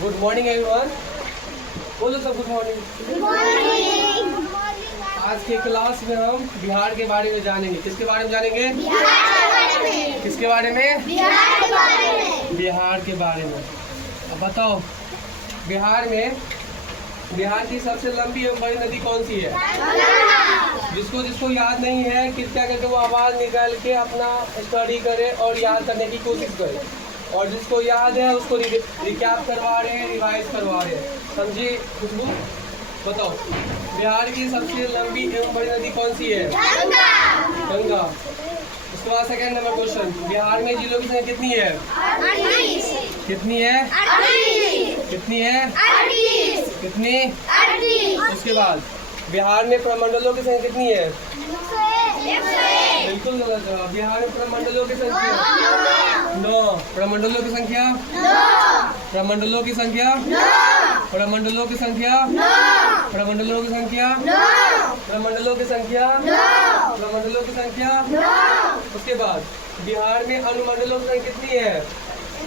Good morning everyone. बोलो सब good morning. Good morning. आज के क्लास में हम बिहार के बारे में जानेंगे। किसके बारे में जानेंगे? बिहार के बारे में। किसके बारे में? बिहार के बारे में। बिहार के बारे में। अब बताओ, बिहार की सबसे लंबी एवं बड़ी नदी कौन सी है? जिसको याद नहीं है, कृपया करके वो आवाज़ निकाल के अपना स्टडी करे और याद करने की कोशिश करे। और जिसको याद है उसको रिकैप करवा रहे हैं, रिवाइज करवा रहे हैं। समझी खुशबू? बताओ, बिहार की सबसे लंबी एवं बड़ी नदी कौन सी है? गंगा। उसके बाद सेकंड नंबर क्वेश्चन, बिहार में जिलों की संख्या कितनी है? 38। कितनी है? 38। कितनी है? 38। कितनी? 38। उसके बाद बिहार में प्रमंडलों की संख्या कितनी है? 101। बिल्कुल गलत जवाब। बिहार में प्रमंडलों की संख्या 9। प्रमंडलों की संख्या 9। प्रमंडलों की संख्या 9। प्रमंडलों की संख्या 9। प्रमंडलों की संख्या 9। प्रमंडलों की संख्या 9। प्रमंडलों की संख्या 9। उसके बाद बिहार में अनुमंडलों की संख्या कितनी है?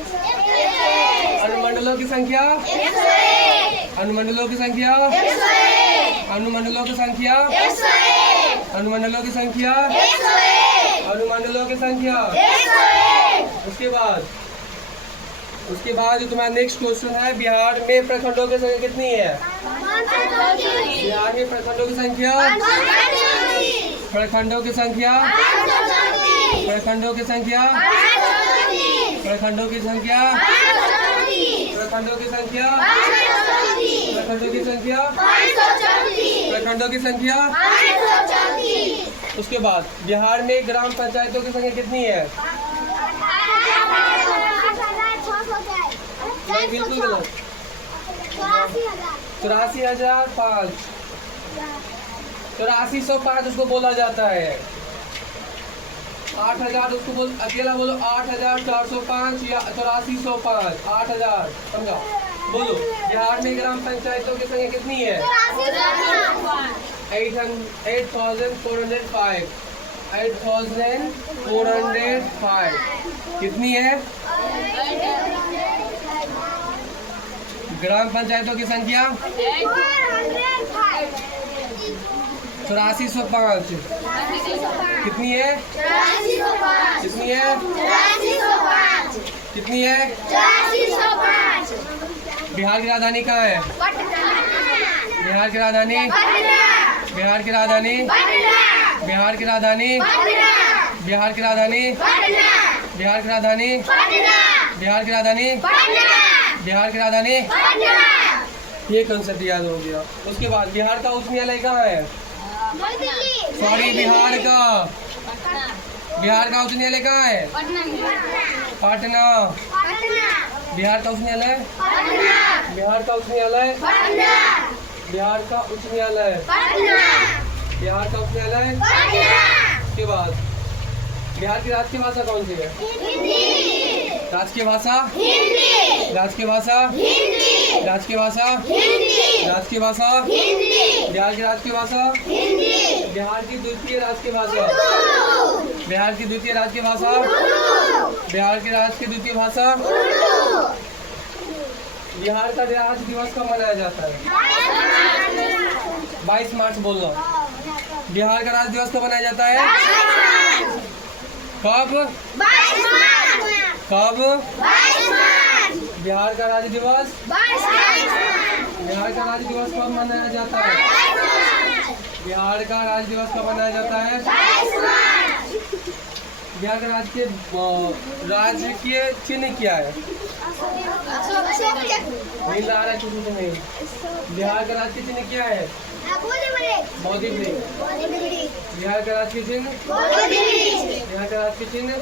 101। अनुमंडलों की संख्या 101। अनुमंडलों की संख्या 101। अनुमंडलों की संख्या 101। अनुमंडलों की संख्या 101। अनुमंडलों की संख्या 101। उसके बाद जो तुम्हारा नेक्स्ट क्वेश्चन है, बिहार में प्रखंडों की संख्या कितनी है? बिहार में प्रखंडों की संख्या प्रखंडों की संख्या प्रखंडों की संख्या प्रखंडों की संख्या प्रखंडों की संख्या प्रखंडों की संख्या प्रखंडों की संख्या। उसके बाद बिहार में ग्राम पंचायतों की संख्या कितनी है? नहीं, बिल्कुल गलत। 84,005। 8405 उसको बोला जाता है। 8,000 उसको अकेला बोलो। 8,405 या 8405। 8,000 समझा। बोलो, बिहार में ग्राम पंचायतों की संख्या कितनी है? 8,405। 8,405 कितनी है? ग्राम पंचायतों की संख्या 8405 कितनी है? कितनी है? कितनी है? बिहार की राजधानी कहाँ है? बिहार की राजधानी बिहार की राजधानी बिहार की राजधानी बिहार की राजधानी बिहार की राजधानी बिहार की राजधानी बिहार की राजधानी। ये कंसेप्ट याद हो गया। उसके बाद बिहार का उच्च न्यायालय कहाँ है? सॉरी, बिहार का उच्च न्यायालय कहाँ है? पटना। बिहार का उच्च न्यायालय बिहार का उच्च न्यायालय बिहार का उच्च न्यायालय बिहार का उच्च न्यायालय। उसके बाद बिहार की राजकीय भाषा कौन सी है? राजकीय भाषा राजकीय भाषा राजकीय भाषा राजकीय भाषा बिहार की राजकीय भाषा बिहार की द्वितीय राजकीय भाषा बिहार की द्वितीय राजकीय भाषा बिहार की राजकीय द्वितीय भाषा। बिहार का राज्य दिवस कब मनाया जाता है? 22 मार्च बोलना। बिहार का राज्य दिवस कब मनाया जाता है? कब? कब? बिहार का राज्य दिवस बिहार का राज्य दिवस कब मनाया जाता है? बिहार का राज्य दिवस कब मनाया जाता है? बिहार का राजकीय चिन्ह क्या है? नहीं ला रहा किसी को नहीं। बिहार का राजकीय चिन्ह क्या है? मोदी ब्रिज। बिहार का राजकीय चिन्ह बिहार का राजकीय चिन्ह।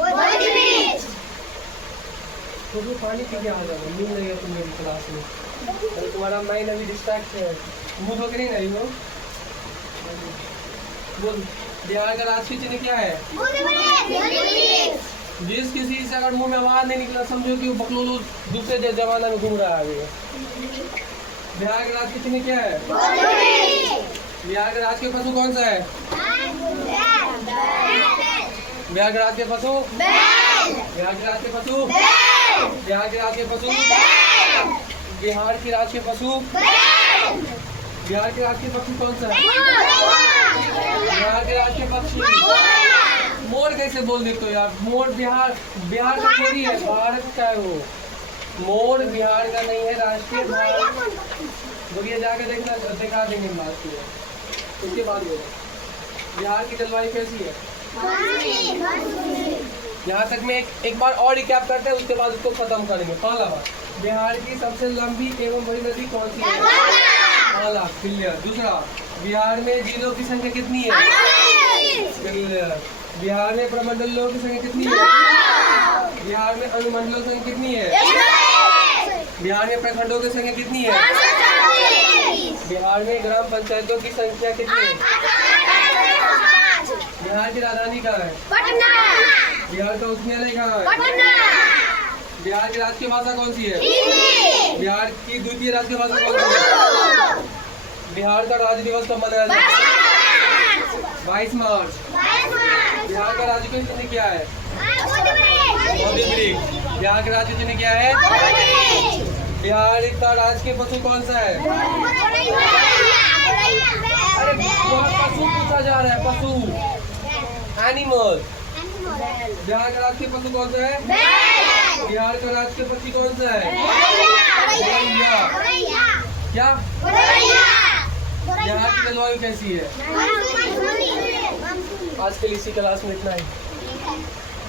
तो पानी पी के आ जाओ, नींद नहीं है तुम मेरी क्लास में। अरे तुम्हारा माइंड अभी डिस्ट्रैक्ट है। मुँह धो के नहीं रही हो? बोल, बिहार का राजकीय चिन्ह क्या है? जिस किसी से अगर मुंह में आवाज नहीं निकला, समझो कि वो बकलोल दूसरे जमाना में घूम रहा है। बिहार का राजकीय चिन्ह क्या है? बिहार का राजकीय पशु कौन सा है? बिहार के राज्य के पशु बिहार के राज्य के पशु बिहार के राज्य के पशु बिहार की राष्ट्रीय पशु, बिहार के राष्ट्रीय पक्षी कौन सा है? बिहार के राष्ट्रीय पक्षी मोर। कैसे बोल देते हो यार? मोर बिहार का थोड़ी है, भारत का है वो। मोर बिहार का नहीं है, राष्ट्रीय बोलिए जाके देखना, दिखा देंगे बात की। उसके बाद बिहार की जलवायु कैसी है? यहाँ तक में एक बार और रिकैप करते हैं, उसके बाद उसको खत्म करेंगे। पहला बात, बिहार की सबसे लंबी एवं बड़ी नदी कौन सी है? पहला क्लियर। दूसरा, बिहार में जिलों की संख्या कितनी है? क्लियर। बिहार में प्रमंडलों की संख्या कितनी है? बिहार में अनुमंडलों की संख्या कितनी है? बिहार में प्रखंडों की संख्या कितनी है? बिहार में ग्राम पंचायतों की संख्या कितनी है? बिहार की राजधानी कहाँ है? पटना। बिहार का उच्च न्यायालय कहाँ है? बिहार की राष्ट्रीय भाषा कौन सी है? बिहार की द्वितीय राष्ट्रीय भाषा कौन सी है? बिहार का राज्य दिवस कब मनाया जाता है? 22 मार्च। बिहार का राज्य चिन्ह क्या है? मोदी वृक्ष। बिहार का राज्य चिन्ह क्या है? बिहार का राजकीय पशु कौन सा है? अरे पशु पूछा जा रहा है, पशु, एनिमल। बिहार का राष्ट्रीय पशु कौन सा है? बिहार का राष्ट्रीय पक्षी कौन सा है? क्या? बिहार की जलवायु कैसी है? आज के लिए इसी क्लास में इतना ही।